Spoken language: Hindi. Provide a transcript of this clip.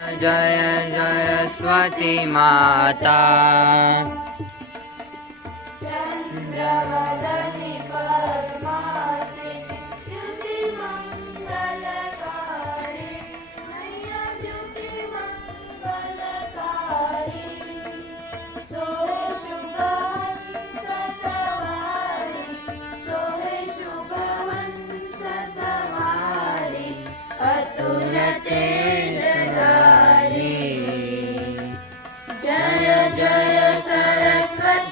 जय सरस्वती माता चंद्रवदनी